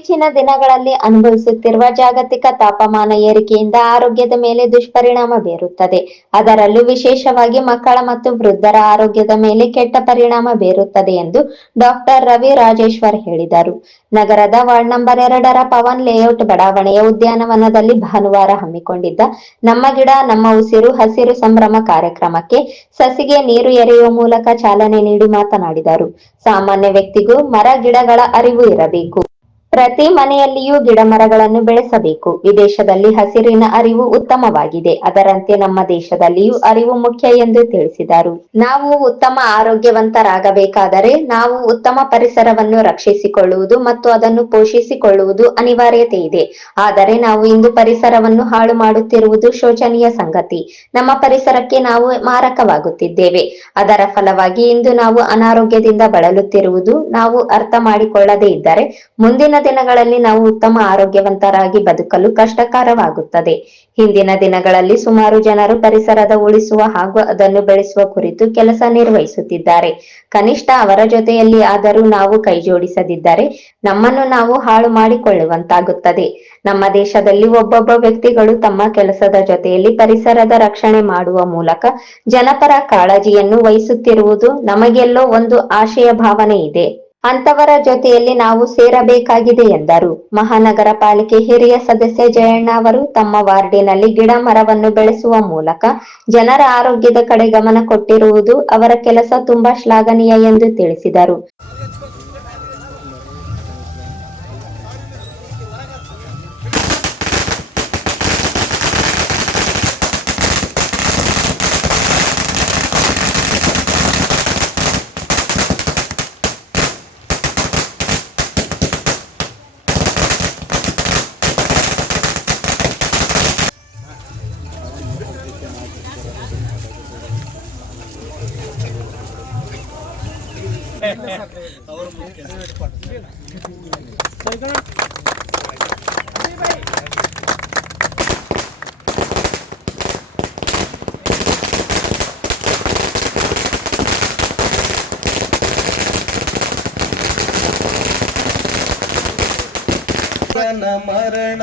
ಇತ್ತೀಚಿನ ದಿನಗಳಲ್ಲಿ ಅನುಭವಿಸುತ್ತಿರುವ ಜಾಗತಿಕ ತಾಪಮಾನ ಏರಿಕೆಯಿಂದ ಆರೋಗ್ಯದ ಮೇಲೆ ದುಷ್ಪರಿಣಾಮ ಬೀರುತ್ತದೆ. ಅದರಲ್ಲೂ ವಿಶೇಷವಾಗಿ ಮಕ್ಕಳ ಮತ್ತು ವೃದ್ಧರ ಆರೋಗ್ಯದ ಮೇಲೆ ಕೆಟ್ಟ ಪರಿಣಾಮ ಬೀರುತ್ತದೆ ಎಂದು ಡಾಕ್ಟರ್ ರವಿ ರಾಜೇಶ್ವರ್ ಹೇಳಿದರು. ನಗರದ ವಾರ್ಡ್ ನಂಬರ್ 2ರ ಪವನ್ ಲೇಔಟ್ ಬಡಾವಣೆಯ ಉದ್ಯಾನವನದಲ್ಲಿ ಭಾನುವಾರ ಹಮ್ಮಿಕೊಂಡಿದ್ದ ನಮ್ಮ ಗಿಡ ನಮ್ಮ ಉಸಿರು ಹಸಿರು ಸಂಭ್ರಮ ಕಾರ್ಯಕ್ರಮಕ್ಕೆ ಸಸಿಗೆ ನೀರು ಎರೆಯುವ ಮೂಲಕ ಚಾಲನೆ ನೀಡಿ ಮಾತನಾಡಿದರು. ಸಾಮಾನ್ಯ ವ್ಯಕ್ತಿಗೂ ಮರ ಗಿಡಗಳ ಅರಿವು ಇರಬೇಕು. ಪ್ರತಿ ಮನೆಯಲ್ಲಿಯೂ ಗಿಡ ಮರಗಳನ್ನು ಬೆಳೆಸಬೇಕು. ವಿದೇಶದಲ್ಲಿ ಹಸಿರಿನ ಅರಿವು ಉತ್ತಮವಾಗಿದೆ. ಅದರಂತೆ ನಮ್ಮ ದೇಶದಲ್ಲಿಯೂ ಅರಿವು ಮುಖ್ಯ ಎಂದು ತಿಳಿಸಿದರು. ನಾವು ಉತ್ತಮ ಆರೋಗ್ಯವಂತರಾಗಬೇಕಾದರೆ ನಾವು ಉತ್ತಮ ಪರಿಸರವನ್ನು ರಕ್ಷಿಸಿಕೊಳ್ಳುವುದು ಮತ್ತು ಅದನ್ನು ಪೋಷಿಸಿಕೊಳ್ಳುವುದು ಅನಿವಾರ್ಯತೆ ಇದೆ. ಆದರೆ ನಾವು ಇಂದು ಪರಿಸರವನ್ನು ಹಾಳು ಮಾಡುತ್ತಿರುವುದು ಶೋಚನೀಯ ಸಂಗತಿ. ನಮ್ಮ ಪರಿಸರಕ್ಕೆ ನಾವು ಮಾರಕವಾಗುತ್ತಿದ್ದೇವೆ. ಅದರ ಫಲವಾಗಿ ಇಂದು ನಾವು ಅನಾರೋಗ್ಯದಿಂದ ಬಳಲುತ್ತಿರುವುದು ನಾವು ಅರ್ಥ ಮಾಡಿಕೊಳ್ಳದೇ ಇದ್ದರೆ ಮುಂದಿನ ದಿನಗಳಲ್ಲಿ ನಾವು ಉತ್ತಮ ಆರೋಗ್ಯವಂತರಾಗಿ ಬದುಕಲು ಕಷ್ಟಕರವಾಗುತ್ತದೆ. ಹಿಂದಿನ ದಿನಗಳಲ್ಲಿ ಸುಮಾರು ಜನರು ಪರಿಸರದ ಉಳಿಸುವ ಹಾಗೂ ಅದನ್ನು ಬೆಳೆಸುವ ಕುರಿತು ಕೆಲಸ ನಿರ್ವಹಿಸುತ್ತಿದ್ದಾರೆ. ಕನಿಷ್ಠ ಅವರ ಜೊತೆಯಲ್ಲಿ ಆದರೂ ನಾವು ಕೈಜೋಡಿಸದಿದ್ದರೆ ನಮ್ಮನ್ನು ನಾವು ಹಾಳು ಮಾಡಿಕೊಳ್ಳುವಂತಾಗುತ್ತದೆ. ನಮ್ಮ ದೇಶದಲ್ಲಿ ಒಬ್ಬೊಬ್ಬ ವ್ಯಕ್ತಿಗಳು ತಮ್ಮ ಕೆಲಸದ ಜೊತೆಯಲ್ಲಿ ಪರಿಸರದ ರಕ್ಷಣೆ ಮಾಡುವ ಮೂಲಕ ಜನಪರ ಕಾಳಜಿಯನ್ನು ವಹಿಸುತ್ತಿರುವುದು ನಮಗೆಲ್ಲೋ ಒಂದು ಆಶಯ ಭಾವನೆ ಇದೆ. ಅಂತವರ ಜೊತೆಯಲ್ಲಿ ನಾವು ಸೇರಬೇಕಾಗಿದೆ ಎಂದರು. ಮಹಾನಗರ ಪಾಲಿಕೆ ಹಿರಿಯ ಸದಸ್ಯ ಜಯಣ್ಣ ಅವರು ತಮ್ಮ ವಾರ್ಡಿನಲ್ಲಿ ಗಿಡ ಮರವನ್ನು ಬೆಳೆಸುವ ಮೂಲಕ ಜನರ ಆರೋಗ್ಯದ ಕಡೆ ಗಮನ ಕೊಟ್ಟಿರುವುದು ಅವರ ಕೆಲಸ ತುಂಬಾ ಶ್ಲಾಘನೀಯ ಎಂದು ತಿಳಿಸಿದರು. ಮರಣ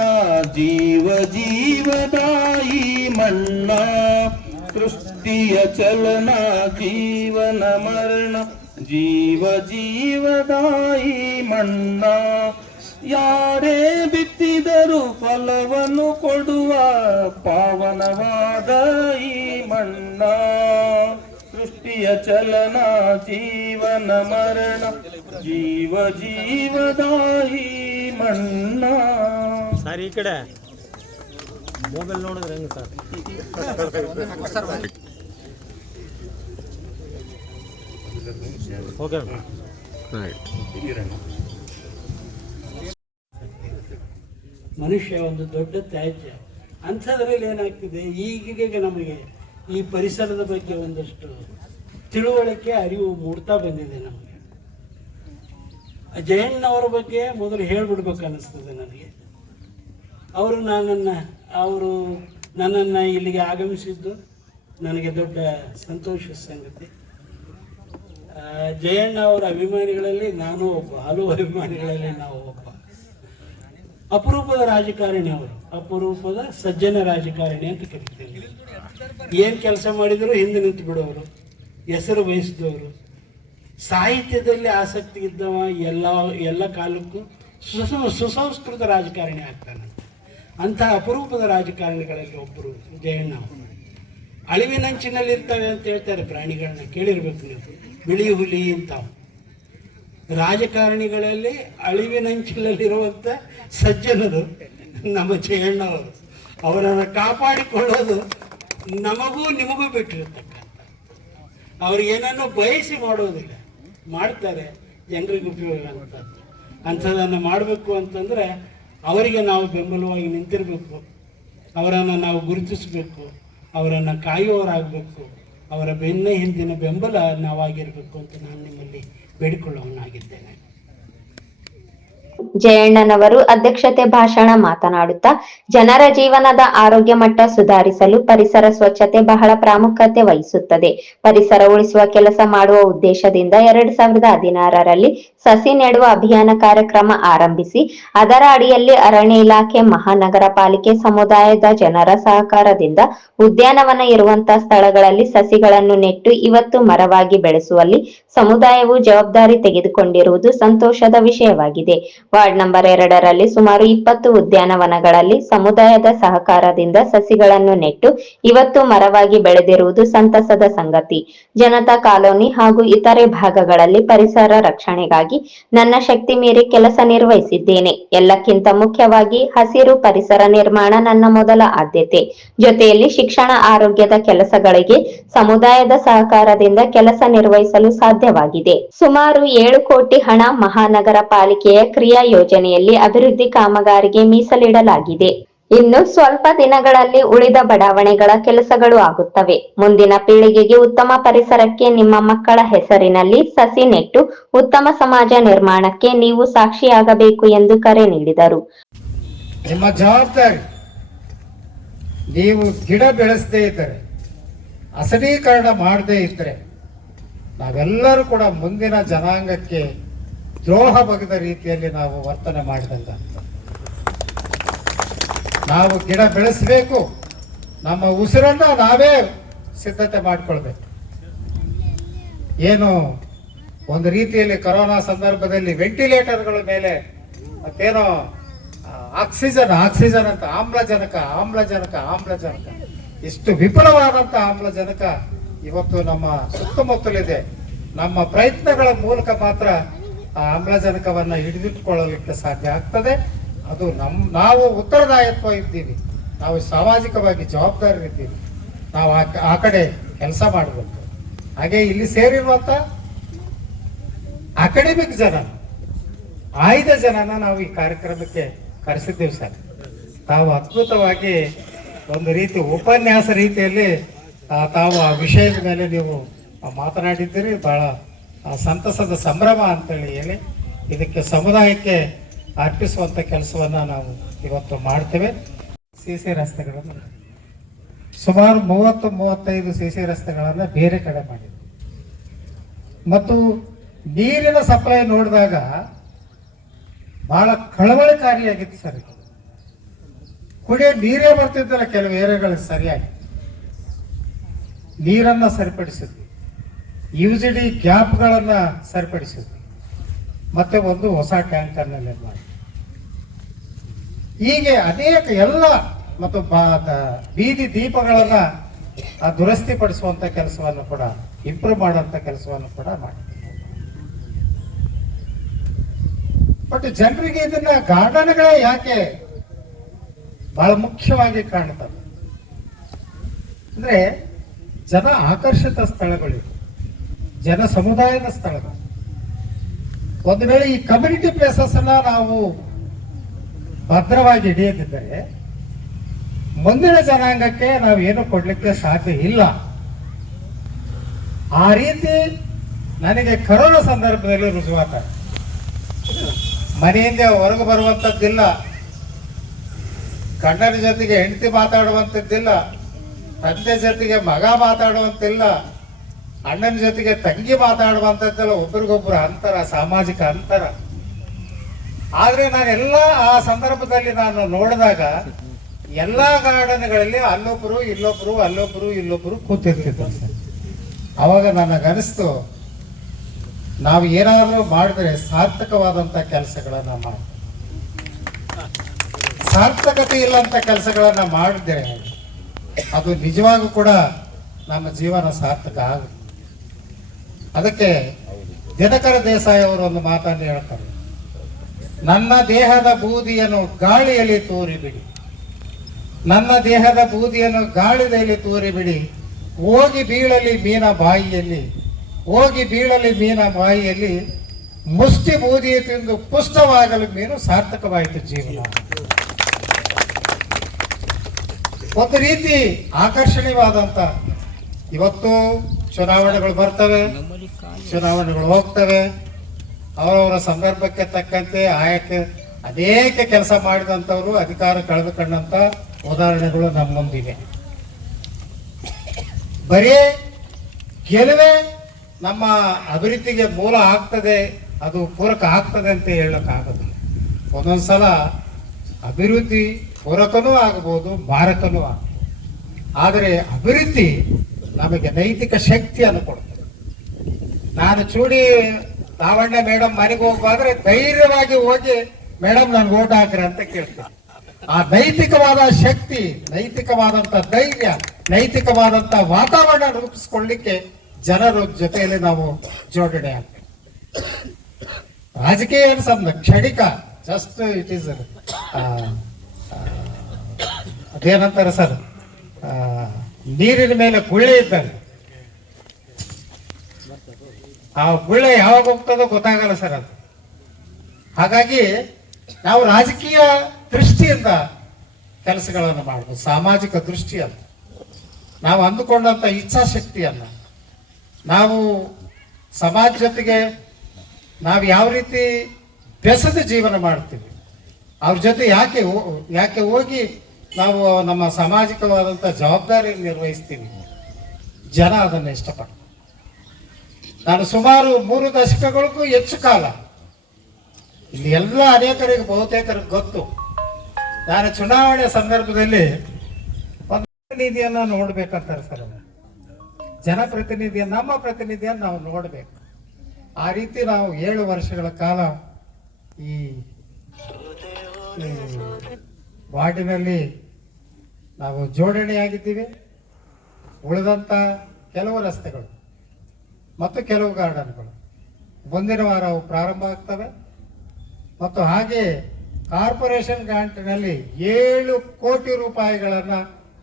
ಜೀವ ಜೀವದಾಯಿ ಮಣ್ಣ ಸೃಷ್ಟಿಯ ಚಲನ ಜೀವನ ಮರಣ ಜೀವ ಜೀವದಾಯಿ ಮಣ್ಣ ಯಾರೇ ಬಿತ್ತಿದರೂ ಫಲವನ್ನು ಕೊಡುವ ಪಾವನವಾದ ಈ ಮಣ್ಣ ಸೃಷ್ಟಿಯ ಚಲನ ಜೀವನ ಮರಣ ಜೀವ ಜೀವದಾಯಿ ಮಣ್ಣ. ಸರ್ ಈ ಕಡೆ ಮೊಬೈಲ್ ನೋಡಿದ್ರೆ ಹೆಂಗ ಸರ್? ಓಕೆ ಮನುಷ್ಯ ಒಂದು ದೊಡ್ಡ ತ್ಯಾಜ್ಯ. ಅಂಥದ್ರಲ್ಲಿ ಏನಾಗ್ತಿದೆ, ಈಗೀಗ ನಮಗೆ ಈ ಪರಿಸರದ ಬಗ್ಗೆ ಒಂದಷ್ಟು ತಿಳುವಳಿಕೆ ಅರಿವು ಮೂಡ್ತಾ ಬಂದಿದೆ. ನಮಗೆ ಜಯಣ್ಣವರ ಬಗ್ಗೆ ಮೊದಲು ಹೇಳ್ಬಿಡ್ಬೇಕು ಅನ್ನಿಸ್ತದೆ ನನಗೆ. ಅವರು ನನ್ನನ್ನು ಇಲ್ಲಿಗೆ ಆಗಮಿಸಿದ್ದು ನನಗೆ ದೊಡ್ಡ ಸಂತೋಷದ ಸಂಗತಿ. ಜಯಣ್ಣ ಅವರ ಅಭಿಮಾನಿಗಳಲ್ಲಿ ನಾನು ಒಬ್ಬ, ಹಲವು ಅಭಿಮಾನಿಗಳಲ್ಲಿ ನಾವು ಒಬ್ಬ. ಅಪರೂಪದ ರಾಜಕಾರಣಿ ಅವರು, ಅಪರೂಪದ ಸಜ್ಜನ ರಾಜಕಾರಣಿ ಅಂತ ಕರಿತೇವೆ. ಏನು ಕೆಲಸ ಮಾಡಿದರೂ ಹಿಂದೆ ನಿಂತು ಬಿಡೋರು, ಹೆಸರು ಬಯಸಿದವರು, ಸಾಹಿತ್ಯದಲ್ಲಿ ಆಸಕ್ತಿ ಇದ್ದವ ಎಲ್ಲ ಕಾಲಕ್ಕೂ ಸುಸಂಸ್ಕೃತ ರಾಜಕಾರಣಿ ಆಗ್ತಾನೆ. ಅಂಥ ಅಪರೂಪದ ರಾಜಕಾರಣಿಗಳಲ್ಲಿ ಒಬ್ಬರು ಜಯಣ್ಣ ಅವರು. ಅಳಿವಿನಂಚಿನಲ್ಲಿ ಇರ್ತವೆ ಅಂತ ಹೇಳ್ತಾರೆ ಪ್ರಾಣಿಗಳನ್ನ, ಕೇಳಿರ್ಬೇಕು ನೀವು, ಬಿಳಿ ಹುಲಿ ಅಂತ. ರಾಜಕಾರಣಿಗಳಲ್ಲಿ ಅಳಿವಿನಂಚಿನಲ್ಲಿರುವಂಥ ಸಜ್ಜನರು ನಮ್ಮ ಜಯಣ್ಣವರು. ಅವರನ್ನು ಕಾಪಾಡಿಕೊಳ್ಳೋದು ನಮಗೂ ನಿಮಗೂ ಬಿಟ್ಟಿರ್ತಕ್ಕಂಥ. ಅವ್ರಿಗೇನನ್ನು ಬಯಸಿ ಮಾಡೋದಿಲ್ಲ, ಮಾಡ್ತಾರೆ ಜನರಿಗೆ ಉಪಯೋಗ ಅಂತದ್ದು. ಅಂಥದನ್ನು ಮಾಡಬೇಕು ಅಂತಂದರೆ ಅವರಿಗೆ ನಾವು ಬೆಂಬಲವಾಗಿ ನಿಂತಿರಬೇಕು, ಅವರನ್ನು ನಾವು ಗುರುತಿಸಬೇಕು, ಅವರನ್ನು ಕಾಯುವವರಾಗಬೇಕು, ಅವರ ಬೆನ್ನ ಹಿಂದಿನ ಬೆಂಬಲ ನಾವಾಗಿರಬೇಕು ಅಂತ ನಾನು ನಿಮ್ಮಲ್ಲಿ ಬೇಡಿಕೊಳ್ಳುವವನಾಗಿದ್ದೇನೆ. ಜಯಣ್ಣನವರು ಅಧ್ಯಕ್ಷತೆ ಭಾಷಣ ಮಾತನಾಡುತ್ತಾ ಜನರ ಜೀವನದ ಆರೋಗ್ಯ ಮಟ್ಟ ಸುಧಾರಿಸಲು ಪರಿಸರ ಸ್ವಚ್ಛತೆ ಬಹಳ ಪ್ರಾಮುಖ್ಯತೆ ವಹಿಸುತ್ತದೆ. ಪರಿಸರ ಉಳಿಸುವ ಕೆಲಸ ಮಾಡುವ ಉದ್ದೇಶದಿಂದ 2016ರಲ್ಲಿ ಸಸಿ ನೆಡುವ ಅಭಿಯಾನ ಕಾರ್ಯಕ್ರಮ ಆರಂಭಿಸಿ ಅದರ ಅಡಿಯಲ್ಲಿ ಅರಣ್ಯ ಇಲಾಖೆ, ಮಹಾನಗರ ಪಾಲಿಕೆ, ಸಮುದಾಯದ ಜನರ ಸಹಕಾರದಿಂದ ಉದ್ಯಾನವನ ಇರುವಂತಹ ಸ್ಥಳಗಳಲ್ಲಿ ಸಸಿಗಳನ್ನು ನೆಟ್ಟು ಇವತ್ತು ಮರವಾಗಿ ಬೆಳೆಸುವಲ್ಲಿ ಸಮುದಾಯವು ಜವಾಬ್ದಾರಿ ತೆಗೆದುಕೊಂಡಿರುವುದು ಸಂತೋಷದ ವಿಷಯವಾಗಿದೆ. ವಾರ್ಡ್ ನಂಬರ್ 2ರಲ್ಲಿ ಸುಮಾರು 20 ಉದ್ಯಾನವನಗಳಲ್ಲಿ ಸಮುದಾಯದ ಸಹಕಾರದಿಂದ ಸಸಿಗಳನ್ನು ನೆಟ್ಟು ಇವತ್ತು ಮರವಾಗಿ ಬೆಳೆದಿರುವುದು ಸಂತಸದ ಸಂಗತಿ. ಜನತಾ ಕಾಲೋನಿ ಹಾಗೂ ಇತರೆ ಭಾಗಗಳಲ್ಲಿ ಪರಿಸರ ರಕ್ಷಣೆಗಾಗಿ ನನ್ನ ಶಕ್ತಿ ಮೀರಿ ಕೆಲಸ ನಿರ್ವಹಿಸಿದ್ದೇನೆ. ಎಲ್ಲಕ್ಕಿಂತ ಮುಖ್ಯವಾಗಿ ಹಸಿರು ಪರಿಸರ ನಿರ್ಮಾಣ ನನ್ನ ಮೊದಲ ಆದ್ಯತೆ. ಜೊತೆಯಲ್ಲಿ ಶಿಕ್ಷಣ, ಆರೋಗ್ಯದ ಕೆಲಸಗಳಿಗೆ ಸಮುದಾಯದ ಸಹಕಾರದಿಂದ ಕೆಲಸ ನಿರ್ವಹಿಸಲು ಸಾಧ್ಯವಾಗಿದೆ. ಸುಮಾರು 7 ಕೋಟಿ ಹಣ ಮಹಾನಗರ ಪಾಲಿಕೆಯ ಕ್ರಿಯಾ ಯೋಜನೆಯಲ್ಲಿ ಅಭಿವೃದ್ಧಿ ಕಾಮಗಾರಿಗೆ ಮೀಸಲಿಡಲಾಗಿದೆ. ಇನ್ನು ಸ್ವಲ್ಪ ದಿನಗಳಲ್ಲಿ ಉಳಿದ ಬಡಾವಣೆಗಳ ಕೆಲಸಗಳು ಆಗುತ್ತವೆ. ಮುಂದಿನ ಪೀಳಿಗೆಗೆ ಉತ್ತಮ ಪರಿಸರಕ್ಕೆ ನಿಮ್ಮ ಮಕ್ಕಳ ಹೆಸರಿನಲ್ಲಿ ಸಸಿ ನೆಟ್ಟು ಉತ್ತಮ ಸಮಾಜ ನಿರ್ಮಾಣಕ್ಕೆ ನೀವು ಸಾಕ್ಷಿಯಾಗಬೇಕು ಎಂದು ಕರೆ ನೀಡಿದರು. ನಿಮ್ಮ ಜವಾಬ್ದಾರಿ, ನೀವು ಗಿಡ ಬೆಳೆಸದೇ ಇದ್ದರೆ, ಹಸನೀಕರಣ ಮಾಡದೇ ಇದ್ದರೆ ನಾವೆಲ್ಲರೂ ಕೂಡ ಮುಂದಿನ ಜನಾಂಗಕ್ಕೆ ದ್ರೋಹ ಬಗೆದ ರೀತಿಯಲ್ಲಿ ನಾವು ವರ್ತನೆ ಮಾಡಿದಂಗ. ನಾವು ಗಿಡ ಬೆಳೆಸಬೇಕು, ನಮ್ಮ ಉಸಿರನ್ನ ನಾವೇ ಸಿದ್ಧತೆ ಮಾಡಿಕೊಳ್ಬೇಕು. ಏನು ಒಂದು ರೀತಿಯಲ್ಲಿ ಕೊರೋನಾ ಸಂದರ್ಭದಲ್ಲಿ ವೆಂಟಿಲೇಟರ್ಗಳ ಮೇಲೆ ಮತ್ತೇನೋ ಆಕ್ಸಿಜನ್ ಅಂತ ಆಮ್ಲಜನಕ ಇಷ್ಟು ವಿಫಲವಾದಂತ ಆಮ್ಲಜನಕ ಇವತ್ತು ನಮ್ಮ ಸುತ್ತಮುತ್ತಲಿದೆ. ನಮ್ಮ ಪ್ರಯತ್ನಗಳ ಮೂಲಕ ಮಾತ್ರ ಆ ಆಮ್ಲಜನಕವನ್ನ ಹಿಡಿದಿಟ್ಟುಕೊಳ್ಳಲಿಕ್ಕೆ ಸಾಧ್ಯ ಆಗ್ತದೆ. ಅದು ನಾವು ಉತ್ತರದಾಯತ್ವ ಇದ್ದೀವಿ, ನಾವು ಸಾಮಾಜಿಕವಾಗಿ ಜವಾಬ್ದಾರಿ ಇದ್ದೀವಿ, ನಾವು ಆ ಕಡೆ ಕೆಲಸ ಮಾಡಬೇಕು. ಹಾಗೆ ಇಲ್ಲಿ ಸೇರಿರುವಂತ ಅಕಾಡೆಮಿಕ್ ಜನ, ಆಯ್ದ ಜನನ ನಾವು ಈ ಕಾರ್ಯಕ್ರಮಕ್ಕೆ ಕರೆಸಿದ್ದೇವೆ ಸರ್. ತಾವು ಅದ್ಭುತವಾಗಿ ಒಂದು ರೀತಿ ಉಪನ್ಯಾಸ ರೀತಿಯಲ್ಲಿ ತಾವು ಆ ವಿಷಯದ ಮೇಲೆ ನೀವು ಮಾತನಾಡಿದ್ದೀರಿ. ಬಹಳ ಸಂತಸದ ಸಂಭ್ರಮ ಅಂತೇಳಿ ಹೇಳಿ ಇದಕ್ಕೆ ಸಮುದಾಯಕ್ಕೆ ಅರ್ಪಿಸುವಂತ ಕೆಲಸವನ್ನ ನಾವು ಇವತ್ತು ಮಾಡ್ತೇವೆ. ಸಿಸಿ ರಸ್ತೆಗಳನ್ನು ಸುಮಾರು 30-35 ಸಿಸಿ ರಸ್ತೆಗಳನ್ನ ಬೇರೆ ಕಡೆ ಮಾಡಿದ್ವಿ. ಮತ್ತು ನೀರಿನ ಸಪ್ಲೈ ನೋಡಿದಾಗ ಬಹಳ ಕಳವಳಕಾರಿಯಾಗಿತ್ತು ಸರ್. ಕುಡಿಯೋ ನೀರೇ ಬರ್ತಿದ್ದಲ್ಲ ಕೆಲವು ಏರಿಯಾಗಳಿಗೆ ಸರಿಯಾಗಿ. ನೀರನ್ನ ಸರಿಪಡಿಸಿದ್ವಿ, ಯುಜಿಡಿ ಗ್ಯಾಪ್ಗಳನ್ನ ಸರಿಪಡಿಸಿದ್ವಿ, ಮತ್ತೆ ಒಂದು ಹೊಸ ಟ್ಯಾಂಕರ್ ನಿರ್ಮಾಣ, ಹೀಗೆ ಅನೇಕ ಎಲ್ಲ ಮತ್ತು ಬೀದಿ ದೀಪಗಳನ್ನ ದುರಸ್ತಿ ಪಡಿಸುವಂತ ಕೆಲಸವನ್ನು ಕೂಡ, ಇಂಪ್ರೂವ್ ಮಾಡುವಂತ ಕೆಲಸವನ್ನು ಕೂಡ ಮಾಡಿದ್ವಿ. ಬಟ್ ಜನರಿಗೆ ಇದನ್ನ ಗಾರ್ಡನ್ಗಳೇ ಯಾಕೆ ಬಹಳ ಮುಖ್ಯವಾಗಿ ಕಾಣ್ತವೆ ಅಂದ್ರೆ, ಜನ ಆಕರ್ಷಿತ ಸ್ಥಳಗಳು, ಜನ ಸಮುದಾಯದ ಸ್ಥಳಗಳು. ಒಂದು ವೇಳೆ ಈ ಕಮ್ಯುನಿಟಿ ಪ್ಲೇಸಸ್ ಅನ್ನ ನಾವು ಭದ್ರವಾಗಿ ಹಿಡಿಯದಿದ್ದರೆ ಮುಂದಿನ ಜನಾಂಗಕ್ಕೆ ನಾವು ಏನು ಕೊಡ್ಲಿಕ್ಕೆ ಸಾಧ್ಯ ಇಲ್ಲ. ಆ ರೀತಿ ನನಗೆ ಕರೋನಾ ಸಂದರ್ಭದಲ್ಲಿ ರುಜುವಾತ. ಮನೆಯಿಂದ ಹೊರಗೆ ಬರುವಂತದ್ದಿಲ್ಲ, ಗಂಡನ ಜೊತೆಗೆ ಹೆಂಡತಿ ಮಾತಾಡುವಂಥದ್ದಿಲ್ಲ, ತಂದೆ ಜೊತೆಗೆ ಮಗ ಮಾತಾಡುವಂತಿಲ್ಲ, ಅಣ್ಣನ ಜೊತೆಗೆ ತಂಗಿ ಮಾತಾಡುವಂಥದ್ದೆಲ್ಲ, ಒಬ್ರಿಗೊಬ್ರು ಅಂತರ, ಸಾಮಾಜಿಕ ಅಂತರ. ಆದ್ರೆ ನಾನೆಲ್ಲ ಆ ಸಂದರ್ಭದಲ್ಲಿ ನಾನು ನೋಡಿದಾಗ ಎಲ್ಲಾ ಗಾರ್ಡನ್ಗಳಲ್ಲಿ ಅಲ್ಲೊಬ್ರು ಇಲ್ಲೊಬ್ರು ಕೂತಿರ್ತಿದ್ರು. ಅವಾಗ ನನಗನಿಸ್ತು, ನಾವು ಏನಾದರೂ ಮಾಡಿದ್ರೆ ಸಾರ್ಥಕವಾದಂತ ಕೆಲಸಗಳನ್ನ ಮಾಡಿ, ಸಾರ್ಥಕತೆ ಇಲ್ಲಂತ ಕೆಲಸಗಳನ್ನ ಮಾಡಿದ್ರೆ ಅದು ನಿಜವಾಗೂ ಕೂಡ ನಮ್ಮ ಜೀವನ ಸಾರ್ಥಕ ಆಗುತ್ತೆ. ಅದಕ್ಕೆ ದಿನಕರ ದೇಸಾಯಿ ಅವರು ಒಂದು ಮಾತನ್ನು ಹೇಳ್ತಾರೆ, ನನ್ನ ದೇಹದ ಬೂದಿಯನ್ನು ಗಾಳಿಯಲ್ಲಿ ತೂರಿಬಿಡಿ, ನನ್ನ ದೇಹದ ಬೂದಿಯನ್ನು ಗಾಳಿಯಲ್ಲಿ ತೂರಿಬಿಡಿ, ಹೋಗಿ ಬೀಳಲಿ ಮೀನ ಬಾಯಿಯಲ್ಲಿ ಮುಷ್ಟಿ ಬೂದಿ ತಿಂದು ಪುಷ್ಟವಾಗಲು ಮೀನು ಸಾರ್ಥಕವಾಯಿತು ಜೀವನ. ಒಂದು ರೀತಿ ಆಕರ್ಷಣೀಯವಾದಂತ, ಇವತ್ತು ಚುನಾವಣೆಗಳು ಬರ್ತವೆ, ಚುನಾವಣೆಗಳು ಹೋಗ್ತವೆ, ಅವರವರ ಸಂದರ್ಭಕ್ಕೆ ತಕ್ಕಂತೆ ಆಯಕ್ಕೆ ಅನೇಕ ಕೆಲಸ ಮಾಡಿದಂಥವ್ರು ಅಧಿಕಾರ ಕಳೆದುಕೊಂಡಂತ ಉದಾಹರಣೆಗಳು ನಮ್ಮ ಮುಂದಿವೆ. ಬರೀ ಗೆಲುವೇ ನಮ್ಮ ಅಭಿವೃದ್ಧಿಗೆ ಮೂಲ ಆಗ್ತದೆ, ಅದು ಪೂರಕ ಆಗ್ತದೆ ಅಂತ ಹೇಳಕ್ಕಾಗೋದಿಲ್ಲ. ಒಂದೊಂದ್ಸಲ ಅಭಿವೃದ್ಧಿ ಪೂರಕನೂ ಆಗಬಹುದು, ಮಾರಕನೂ ಆಗಬಹುದು. ಆದರೆ ಅಭಿವೃದ್ಧಿ ನಮಗೆ ನೈತಿಕ ಶಕ್ತಿಯನ್ನು ಕೊಡ್ತದೆ. ನಾನು ಚೂಡಿ ಲಾವಣ್ಯ ಮೇಡಮ್ ಮನೆಗೆ ಹೋಗ್ಬಾದ್ರೆ ಧೈರ್ಯವಾಗಿ ಹೋಗಿ ಮೇಡಮ್ ನನ್ಗೆ ಓಟ್ ಹಾಕ್ರಿ ಅಂತ ಕೇಳ್ತೇನೆ. ಆ ನೈತಿಕವಾದ ಶಕ್ತಿ, ನೈತಿಕವಾದಂತ ಧೈರ್ಯ, ನೈತಿಕವಾದಂತ ವಾತಾವರಣ ರೂಪಿಸ್ಕೊಳ್ಳಿಕ್ಕೆ ಜನರ ಜೊತೆಯಲ್ಲಿ ನಾವು ಜೋಡಣೆ ಆಗ್ತೇವೆ. ರಾಜಕೀಯ ಅನ್ಸಂದ ಕ್ಷಣಿಕ, ಜಸ್ಟ್ ಇಟ್ ಈಸ್ ಅದೇನಂತಾರೆ ಸರ್, ನೀರಿನ ಮೇಲೆ ಗುಳ್ಳೆ ಇದ್ದಾಗ ಆ ಗುಳ್ಳೆ ಯಾವಾಗ ಹೋಗ್ತದೋ ಗೊತ್ತಾಗಲ್ಲ ಸರ್ ಅದು. ಹಾಗಾಗಿ ನಾವು ರಾಜಕೀಯ ದೃಷ್ಟಿಯಿಂದ ಕೆಲಸಗಳನ್ನು ಮಾಡಬಹುದು, ಸಾಮಾಜಿಕ ದೃಷ್ಟಿಯಲ್ಲ. ನಾವು ಅಂದುಕೊಂಡಂತ ಇಚ್ಛಾಶಕ್ತಿಯನ್ನ, ನಾವು ಸಮಾಜ ಜೊತೆಗೆ ನಾವು ಯಾವ ರೀತಿ ಬೆಸೆದು ಜೀವನ ಮಾಡ್ತೀವಿ, ಅವ್ರ ಜೊತೆ ಯಾಕೆ ಹೋಗಿ ನಾವು ನಮ್ಮ ಸಾಮಾಜಿಕವಾದಂಥ ಜವಾಬ್ದಾರಿ ನಿರ್ವಹಿಸ್ತೀವಿ, ಜನ ಅದನ್ನು ಇಷ್ಟಪಡ್ತಾರೆ. ನಾನು ಸುಮಾರು 3 ದಶಕಗಳಿಗೂ ಹೆಚ್ಚು ಕಾಲ ಇಲ್ಲಿ ಎಲ್ಲ ಅನೇಕರಿಗೆ ಬಹುತೇಕರಿಗೆ ಗೊತ್ತು, ನಾನು ಚುನಾವಣೆ ಸಂದರ್ಭದಲ್ಲಿ ಒಂದು ಪ್ರತಿನಿಧಿಯನ್ನ ನೋಡ್ಬೇಕಂತಾರೆ ಸರ್. ಜನಪ್ರತಿನಿಧಿಯನ್ನು, ನಮ್ಮ ಪ್ರತಿನಿಧಿಯನ್ನು ನಾವು ನೋಡ್ಬೇಕು. ಆ ರೀತಿ ನಾವು 7 ವರ್ಷಗಳ ಕಾಲ ಈ ವಾರ್ಡಿನಲ್ಲಿ ನಾವು ಜೋಡಣೆಯಾಗಿದ್ದೀವಿ. ಉಳಿದಂತ ಕೆಲವು ರಸ್ತೆಗಳು ಮತ್ತು ಕೆಲವು ಗಾರ್ಡನ್ಗಳು ಮುಂದಿನ ವಾರ ಅವು ಪ್ರಾರಂಭ ಆಗ್ತವೆ. ಮತ್ತು ಹಾಗೆ ಕಾರ್ಪೊರೇಷನ್ ಗ್ರಾಂಟ್ನಲ್ಲಿ 7 ಕೋಟಿ ರೂಪಾಯಿಗಳನ್ನ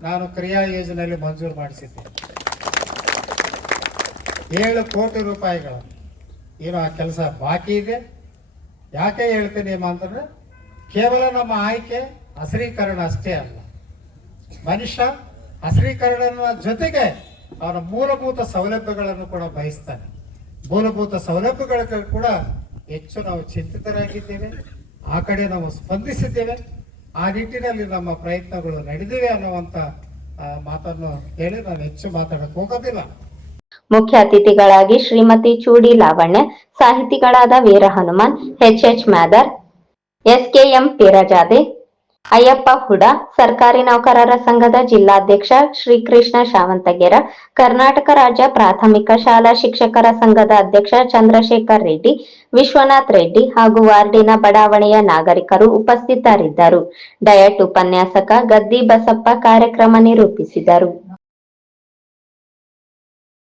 ನಾನು ಕ್ರಿಯಾ ಯೋಜನೆಯಲ್ಲಿ ಮಂಜೂರು ಮಾಡಿಸಿದ್ದೆ. 7 ಕೋಟಿ ರೂಪಾಯಿಗಳು ಏನು ಆ ಕೆಲಸ ಬಾಕಿ ಇದೆ. ಯಾಕೆ ಹೇಳ್ತೀನಿ ಅಂತಂದ್ರೆ, ಕೇವಲ ನಮ್ಮ ಆಯ್ಕೆ ಹಸಿರೀಕರಣ ಅಷ್ಟೇ ಅಲ್ಲ, ಮನುಷ್ಯ ಹಸಿರೀಕರಣ ಜೊತೆಗೆ ಅವನ ಮೂಲಭೂತ ಸೌಲಭ್ಯಗಳನ್ನು ಕೂಡ ಬಯಸ್ತಾನೆ. ಮೂಲಭೂತ ಸೌಲಭ್ಯಗಳಿಗೆ ಕೂಡ ಹೆಚ್ಚು ನಾವು ಚಿಂತಿತರಾಗಿದ್ದೇವೆ, ಆ ಕಡೆ ನಾವು ಸ್ಪಂದಿಸಿದ್ದೇವೆ. ಆ ನಿಟ್ಟಿನಲ್ಲಿ ನಮ್ಮ ಪ್ರಯತ್ನಗಳು ನಡೆದಿವೆ ಅನ್ನುವಂತ ಮಾತನ್ನು ಹೇಳಿ ನಾನು ಹೆಚ್ಚು ಮಾತಾಡಕ್ಕೆ ಹೋಗೋದಿಲ್ಲ. ಮುಖ್ಯ ಅತಿಥಿಗಳಾಗಿ ಶ್ರೀಮತಿ ಚೂಡಿ ಲಾವಣ್ಯ, ಸಾಹಿತಿಗಳಾದ ವೀರ ಹನುಮಾನ್, ಎಚ್ ಮಾದರ್, ಎಸ್ಕೆಎಂ ಪಿರಜಾದೆ, ಅಯ್ಯಪ್ಪ ಹುಡ, ಸರ್ಕಾರಿ ನೌಕರರ ಸಂಘದ ಜಿಲ್ಲಾಧ್ಯಕ್ಷ ಶ್ರೀಕೃಷ್ಣ ಶಾವಂತಗೆರ, ಕರ್ನಾಟಕ ರಾಜ್ಯ ಪ್ರಾಥಮಿಕ ಶಾಲಾ ಶಿಕ್ಷಕರ ಸಂಘದ ಅಧ್ಯಕ್ಷ ಚಂದ್ರಶೇಖರ್ ರೆಡ್ಡಿ, ವಿಶ್ವನಾಥ್ ರೆಡ್ಡಿ ಹಾಗೂ ವಾರ್ಡಿನ ಬಡಾವಣೆಯ ನಾಗರಿಕರು ಉಪಸ್ಥಿತರಿದ್ದರು. ಡಯಟ್ ಉಪನ್ಯಾಸಕ ಗದ್ದಿ ಬಸಪ್ಪ ಕಾರ್ಯಕ್ರಮ ನಿರೂಪಿಸಿದರು.